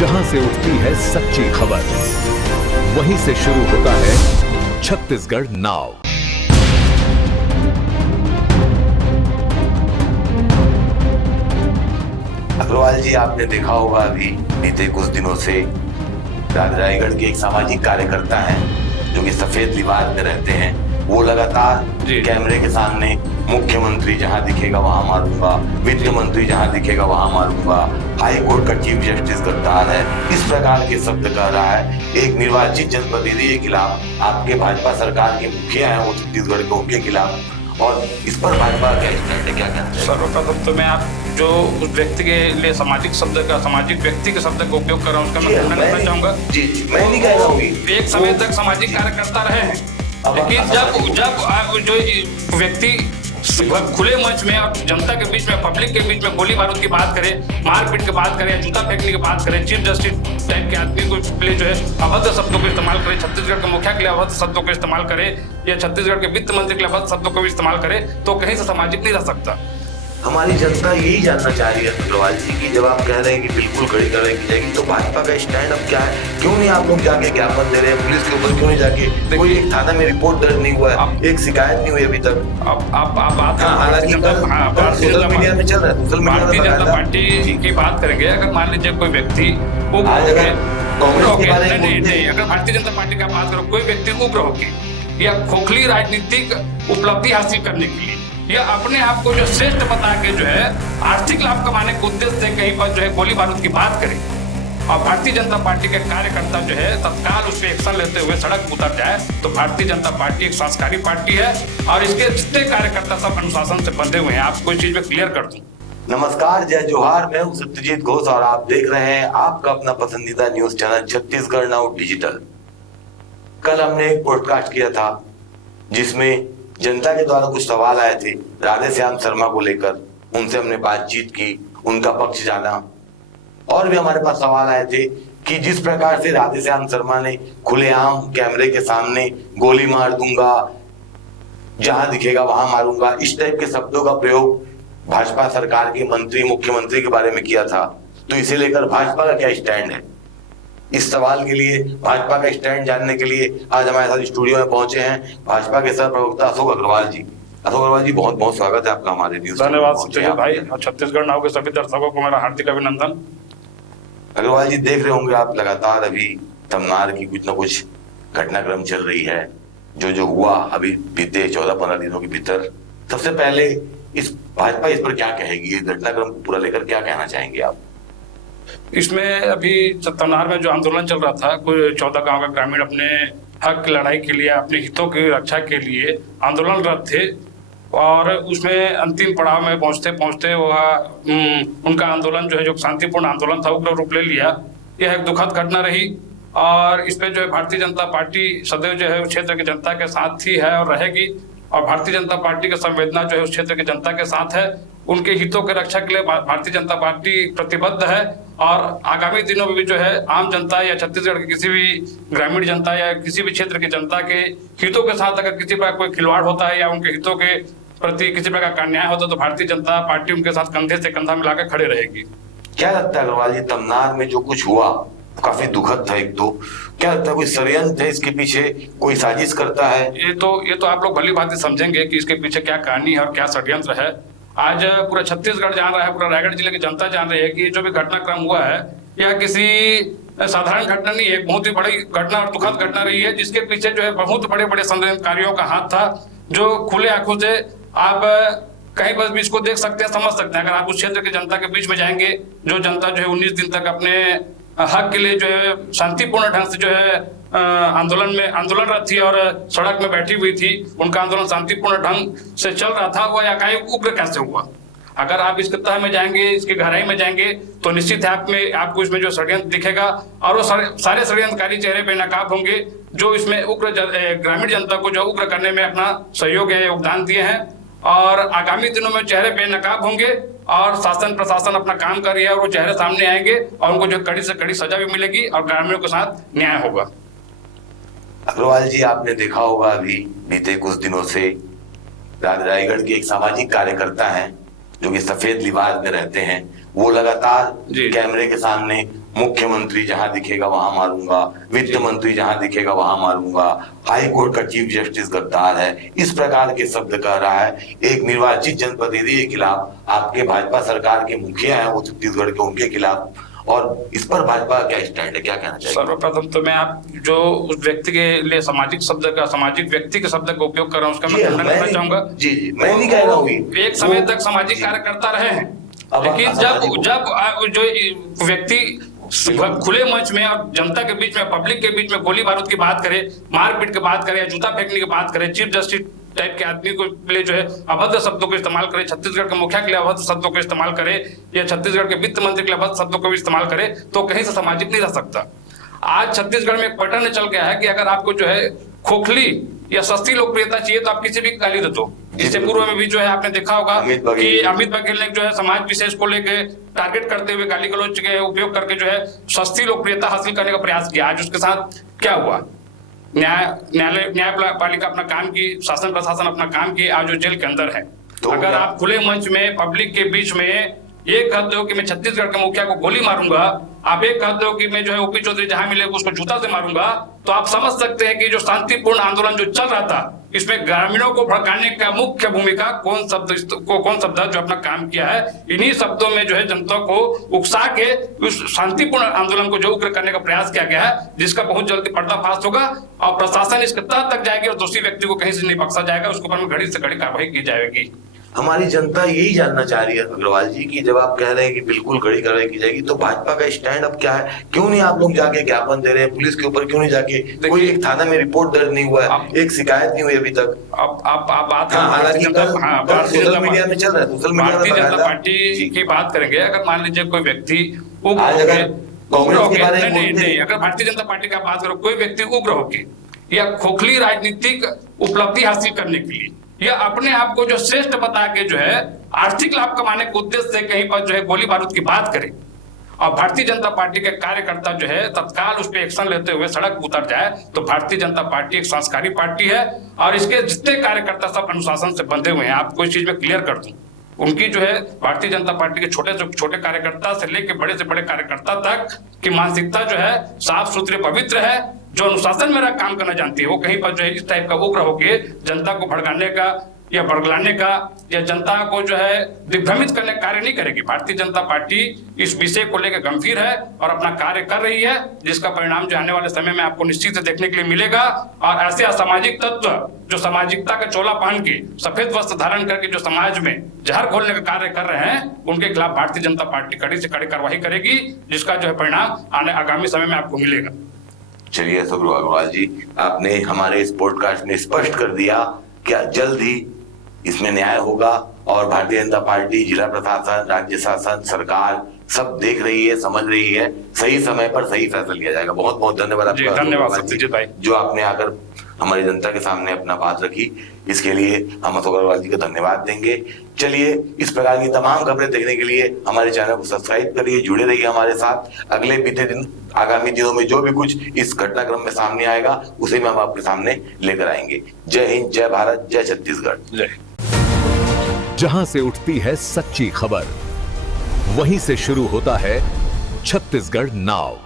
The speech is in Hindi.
जहां से उठती है सच्ची खबर, वहीं से शुरू होता है छत्तीसगढ़ नाउ। अग्रवाल जी, आपने देखा होगा अभी बीते कुछ दिनों से रायगढ़ के एक सामाजिक कार्यकर्ता हैं जो कि सफेद लिबास में रहते हैं। वो लगातार कैमरे के सामने मुख्यमंत्री जहां दिखेगा वहां मारूंगा, वित्त मंत्री जहां दिखेगा वहां मारूंगा, हाई कोर्ट का चीफ जस्टिस गद्दार है, इस प्रकार के शब्द कह रहा है। एक निर्वाचित जनप्रतिनिधि के खिलाफ, आपके भाजपा सरकार के मुखिया हैं वो छत्तीसगढ़ के, उनके खिलाफ, और इस पर भाजपा क्या स्टैंड है, क्या कहना है? सर्वप्रथम तो मैं आप जो उस व्यक्ति के लिए सामाजिक व्यक्ति के शब्द का उपयोग कर रहा हूँ उसका मैं खंडन करना चाहूंगा। जी, मैं नहीं कह रहा हूँ। एक समय तक सामाजिक कार्यकर्ता रहे हैं, लेकिन जब जो व्यक्ति खुले मंच में और जनता के बीच में, पब्लिक के बीच में गोली बारूद की बात करे, मारपीट की बात करे, जूता फेंकने की बात करे, चीफ जस्टिस टाइप के आदमी को लिए जो है अभद्र शब्दों को इस्तेमाल करे, छत्तीसगढ़ के मुखिया के लिए अभद्र शब्दों को इस्तेमाल करे, या छत्तीसगढ़ के वित्त मंत्री के लिए अभद्र शब्दों को भी इस्तेमाल करे, तो कहीं से सामाजिक नहीं रह सकता। हमारी जनता यही जानना चाह रही है अग्रवाल जी की, जब आप कह रहे हैं कि बिल्कुल कड़ी कार्रवाई की जाएगी, तो भाजपा का स्टैंड अब क्या है? क्यों नहीं आप लोग जाके ज्ञापन दे रहे हैं? पुलिस के ऊपर क्यों नहीं जाके? कोई एक थाना में रिपोर्ट दर्ज नहीं हुआ है, एक शिकायत नहीं हुई अभी तक। आप बात हालांकि सोशल मीडिया में चल रहा है, सोशल मीडिया में भारतीय जनता पार्टी की बात करेंगे। अगर मान लीजिए कोई व्यक्ति अगर भारतीय जनता पार्टी का बात करो, कोई व्यक्ति उग्र होके या खोखली राजनीतिक उपलब्धि हासिल करने के लिए या अपने आप को जो श्रेष्ठ बता के जो है आर्थिक लाभ कमाने के उद्देश्य से कहीं पर जो है गोली बारूद की बात करे और भारतीय जनता पार्टी के कार्यकर्ता जो है तत्काल उस पर एक्शन लेते हुए सड़क पर उतर जाए, तो भारतीय जनता पार्टी एक संस्कारी पार्टी है और इसके जितने कार्यकर्ता सब अनुशासन से बंधे हुए हैं। आपको इस चीज में क्लियर कर दूं। नमस्कार, जय जोहार, मैं हूं सत्यजीत घोष और आप देख रहे हैं आपका अपना पसंदीदा news channel Chhattisgarh now digital. कल हमने एक पॉडकास्ट किया था जिसमें जनता के द्वारा कुछ सवाल आए थे राधे श्याम शर्मा को लेकर, उनसे हमने बातचीत की, उनका पक्ष जाना, और भी हमारे पास सवाल आए थे कि जिस प्रकार से राधे श्याम शर्मा ने खुलेआम कैमरे के सामने गोली मार दूंगा, जहां दिखेगा वहां मारूंगा, इस टाइप के शब्दों का प्रयोग भाजपा सरकार के मंत्री, मुख्यमंत्री के बारे में किया था, तो इसे लेकर भाजपा का क्या स्टैंड है? इस सवाल के लिए, भाजपा का स्टैंड जानने के लिए आज हमारे साथ स्टूडियो में पहुंचे हैं भाजपा के सह प्रवक्ता अशोक अग्रवाल जी। अशोक अग्रवाल जी, बहुत बहुत स्वागत है आपका हमारे न्यूज़। धन्यवाद सत्यजीत भाई, और छत्तीसगढ़ नाउ के सभी दर्शकों को मेरा हार्दिक अभिनंदन। अग्रवाल जी, देख रहे होंगे आप लगातार अभी तमनार की कुछ न कुछ घटनाक्रम चल रही है, जो हुआ अभी बीते 14-15 दिनों के भीतर। सबसे पहले भाजपा इस पर क्या कहेगी? इस घटनाक्रम को पूरा लेकर क्या कहना चाहेंगे आप? इसमें अभी तमनार में जो आंदोलन चल रहा था, कोई 14 गांव का ग्रामीण अपने हक की लड़ाई के लिए, अपने हितों की रक्षा के लिए आंदोलनरत थे और उसमें अंतिम पड़ाव में पहुंचते पहुंचते वह उनका आंदोलन जो है, जो शांतिपूर्ण आंदोलन था, उग्र रूप ले लिया। यह एक दुखद घटना रही और इस पे जो है भारतीय जनता पार्टी सदैव जो है उस क्षेत्र की जनता के साथ ही है और रहेगी, और भारतीय जनता पार्टी की संवेदना जो है उस क्षेत्र की जनता के साथ है। उनके हितों की रक्षा के लिए भारतीय जनता पार्टी प्रतिबद्ध है और आगामी दिनों में भी जो है आम जनता या छत्तीसगढ़ की किसी भी ग्रामीण जनता या किसी भी क्षेत्र की जनता के हितों के साथ अगर किसी प्रकार कोई खिलवाड़ होता है या उनके हितों के प्रति किसी प्रकार का अन्याय होता है, तो भारतीय जनता पार्टी उनके साथ कंधे से कंधा मिलाकर खड़े रहेगी। क्या लगता है अग्रवाल जी, तमनार में जो कुछ हुआ काफी दुखद था? एक तो क्या लगता है कोई षड्यंत्र है इसके पीछे, कोई साजिश करता है? ये तो आप लोग भली बात समझेंगे कि इसके पीछे क्या कहानी है और क्या षड्यंत्र है। आज पूरा छत्तीसगढ़ जान रहा है, पूरा रायगढ़ जिले की जनता जान रही है कि जो भी घटनाक्रम हुआ है यह किसी साधारण घटना नहीं है, बहुत ही बड़ी घटना और दुखद घटना रही है, जिसके पीछे जो है बहुत बड़े बड़े षड्यंत्रकारियों का हाथ था, जो खुले आंखों से आप कहीं बस भी इसको देख सकते हैं, समझ सकते हैं। अगर आप उस क्षेत्र की जनता के बीच में जाएंगे, जो जनता जो है 19 दिन तक अपने हक के लिए जो है शांतिपूर्ण ढंग से जो है आंदोलनरत थी और सड़क में बैठी हुई थी, उनका आंदोलन शांतिपूर्ण ढंग से चल रहा था, वो एकाएक उग्र कैसे हुआ? अगर आप इसके तह में जाएंगे, इसकी गहराई में जाएंगे, तो निश्चित है आपको इसमें जो षड्यंत्र दिखेगा और वो सारे षड्यंत्रकारी चेहरे बेनकाब होंगे, जो इसमें उग्र ग्रामीण जनता को जो उग्र करने में अपना सहयोग या योगदान दिए हैं, और आगामी दिनों में चेहरे बेनकाब होंगे और शासन प्रशासन अपना काम कर रही है और वो चेहरे सामने आएंगे और उनको जो कड़ी से कड़ी सजा भी मिलेगी और ग्रामीणों के साथ न्याय होगा। अग्रवाल जी, आपने देखा होगा अभी बीते कुछ दिनों से रायगढ़ के एक सामाजिक कार्यकर्ता हैं जो कि सफेद लिबास में रहते हैं। वो लगातार जी। कैमरे के सामने मुख्यमंत्री जहां दिखेगा वहां मारूंगा, वित्त मंत्री जहां दिखेगा वहां मारूंगा, हाई कोर्ट का चीफ जस्टिस गद्दार है, इस प्रकार के शब्द कह रहा है। एक निर्वाचित जनप्रतिनिधि के खिलाफ आपके भाजपा सरकार के मुखिया हैं वो छत्तीसगढ़ के, उनके खिलाफ, और इस पर भाजपा का क्या स्टैंड है, क्या कहना चाहिए? सर्वप्रथम तो मैं आप जो उस व्यक्ति के लिए सामाजिक व्यक्ति के शब्द का उपयोग कर रहा हूँ उसका मैं खंडन करना चाहूंगा। जी जी, मैं नहीं कह रहा हूँ, एक समय तक सामाजिक कार्यकर्ता रहे हैं, लेकिन जब जो व्यक्ति खुले मंच में और जनता के बीच में, पब्लिक के बीच में गोली बारूद की बात करे, मारपीट की बात करे या जूता फेंकने की बात करे, चीफ जस्टिस टाइप के आदमी को लिए जो है अभद्र शब्दों को इस्तेमाल करे, छत्तीसगढ़ के मुखिया के लिए अभद्र शब्दों को इस्तेमाल करे या छत्तीसगढ़ के वित्त मंत्री के लिए अभद्र शब्दों को भी इस्तेमाल करे, तो कहीं से सामाजिक नहीं रह सकता। आज छत्तीसगढ़ में एक पैटर्न चल गया है कि अगर आपको जो है खोखली या सस्ती लोकप्रियता चाहिए तो आप किसी भी गाली दे दो। इससे पूर्व में भी जो है आपने देखा होगा कि अमित बघेल ने जो है समाज विशेष को लेकर टारगेट करते हुए गाली गलौज के उपयोग करके जो है सस्ती लोकप्रियता हासिल करने का प्रयास किया। आज उसके साथ क्या हुआ? न्यायपालिका अपना काम की, शासन प्रशासन अपना काम की, आज वो जेल के अंदर है। तो अगर आप खुले मंच में पब्लिक के बीच में एक कहते हो कि मैं छत्तीसगढ़ के मुखिया को गोली मारूंगा, आप एक कहते हो कि मैं जो है ओपी चौधरी जहां मिले उसको जूता से मारूंगा, तो आप समझ सकते हैं कि जो शांतिपूर्ण आंदोलन जो चल रहा था इसमें ग्रामीणों को भड़काने का मुख्य भूमिका कौन शब्द जो अपना काम किया है। इन्हीं शब्दों में जो है जनता को उकसा के उस शांतिपूर्ण आंदोलन को जो उग्र करने का प्रयास किया गया है, जिसका बहुत जल्दी पर्दाफाश होगा और प्रशासन इसके तह तक जाएगी और दोषी व्यक्ति को कहीं से नहीं बख्शा जाएगा, उसके ऊपर में घड़ी से घड़ी कार्रवाई की जाएगी। हमारी जनता यही जानना चाह रही है अग्रवाल जी कि जब आप कह रहे हैं कि बिल्कुल कड़ी कार्रवाई की जाएगी, तो भाजपा का स्टैंड अब क्या है? क्यों नहीं आप लोग जाके ज्ञापन दे रहे हैं? पुलिस के ऊपर क्यों नहीं जाके, कोई एक थाना में रिपोर्ट दर्ज नहीं हुआ है, एक शिकायत नहीं हुई अभी तक। अब आप बात हालांकि सोशल मीडिया में चल रहा है, सोशल मीडिया में भारतीय जनता पार्टी की बात करेंगे। अगर मान लीजिए कोई व्यक्ति उग्र अगर भारतीय जनता पार्टी का बात करो, कोई व्यक्ति उग्र होके या खोखली राजनीतिक उपलब्धि हासिल करने के लिए या अपने आप को जो श्रेष्ठ बता के जो है आर्थिक लाभ कमाने के उद्देश्य से कहीं पर जो है गोली बारूद की बात करे और भारतीय जनता पार्टी के कार्यकर्ता जो है तत्काल उस पर एक्शन लेते हुए सड़क पर उतर जाए, तो भारतीय जनता पार्टी एक संस्कारी पार्टी है और इसके जितने कार्यकर्ता सब अनुशासन से बंधे हुए हैं। आपको इस चीज में क्लियर कर दूं, उनकी जो है भारतीय जनता पार्टी के छोटे से छोटे कार्यकर्ता से लेकर बड़े से बड़े कार्यकर्ता तक की मानसिकता जो है साफ सुथरे पवित्र है, जो अनुशासन में काम करना जानती है। वो कहीं पर जो है इस टाइप का उग्र होके जनता को भड़काने का या बरगलाने का या जनता को जो है दिग्भ्रमित करने का कार्य नहीं करेगी। भारतीय जनता पार्टी इस विषय को लेकर गंभीर है और अपना कार्य कर रही है, जिसका परिणाम जो आने वाले समय में आपको निश्चित से देखने के लिए मिलेगा। और ऐसे असामाजिक तत्व जो सामाजिकता का चोला पहन के सफेद वस्त्र धारण करके जो समाज में जहर घोलने का कार्य कर रहे हैं, उनके खिलाफ भारतीय जनता पार्टी कड़ी से कड़ी कार्रवाई करेगी, जिसका जो है परिणाम आगामी समय में आपको मिलेगा। चलिए अग्रवाल जी, आपने हमारे इस पॉडकास्ट में स्पष्ट कर दिया क्या जल्द ही इसमें न्याय होगा और भारतीय जनता पार्टी, जिला प्रशासन, राज्य शासन, सरकार सब देख रही है, समझ रही है, सही समय पर सही फैसला लिया जाएगा। बहुत बहुत धन्यवाद आपका। धन्यवाद सत्यजीत भाई, जो आपने आकर हमारी जनता के सामने अपना बात रखी, इसके लिए हम अशोक अग्रवाल जी का धन्यवाद देंगे। चलिए, इस प्रकार की तमाम खबरें देखने के लिए हमारे चैनल को सब्सक्राइब करिए, जुड़े रहिए हमारे साथ। अगले बीते दिन, आगामी दिनों में जो भी कुछ इस घटनाक्रम में सामने आएगा उसे भी हम आपके सामने लेकर आएंगे। जय हिंद, जय भारत, जय छत्तीसगढ़। जय। जहां से उठती है सच्ची खबर, वहीं से शुरू होता है छत्तीसगढ़ नाउ।